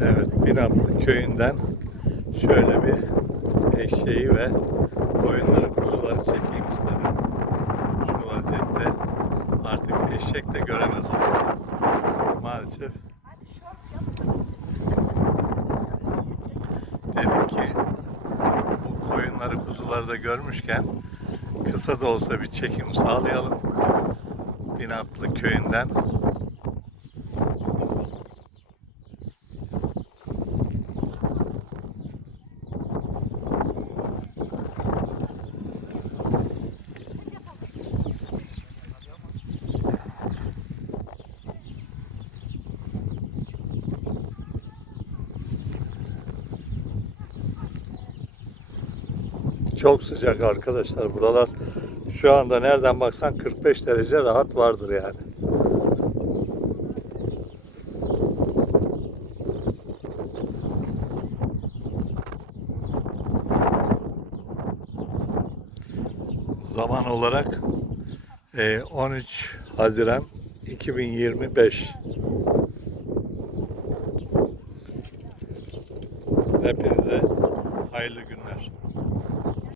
Evet, Binatlı köyünden şöyle bir eşeği ve koyunları, kuzuları çekeyim istedim. Şu vaziyette artık eşek de göremez olduk. Maalesef dedik ki bu koyunları, kuzuları da görmüşken kısa da olsa bir çekim sağlayalım. Binatlı köyünden Çok sıcak arkadaşlar buralar. Şu anda nereden baksan 45 derece rahat vardır yani. Zaman olarak e, 13 Haziran 2025. Hepinize hayırlı günler.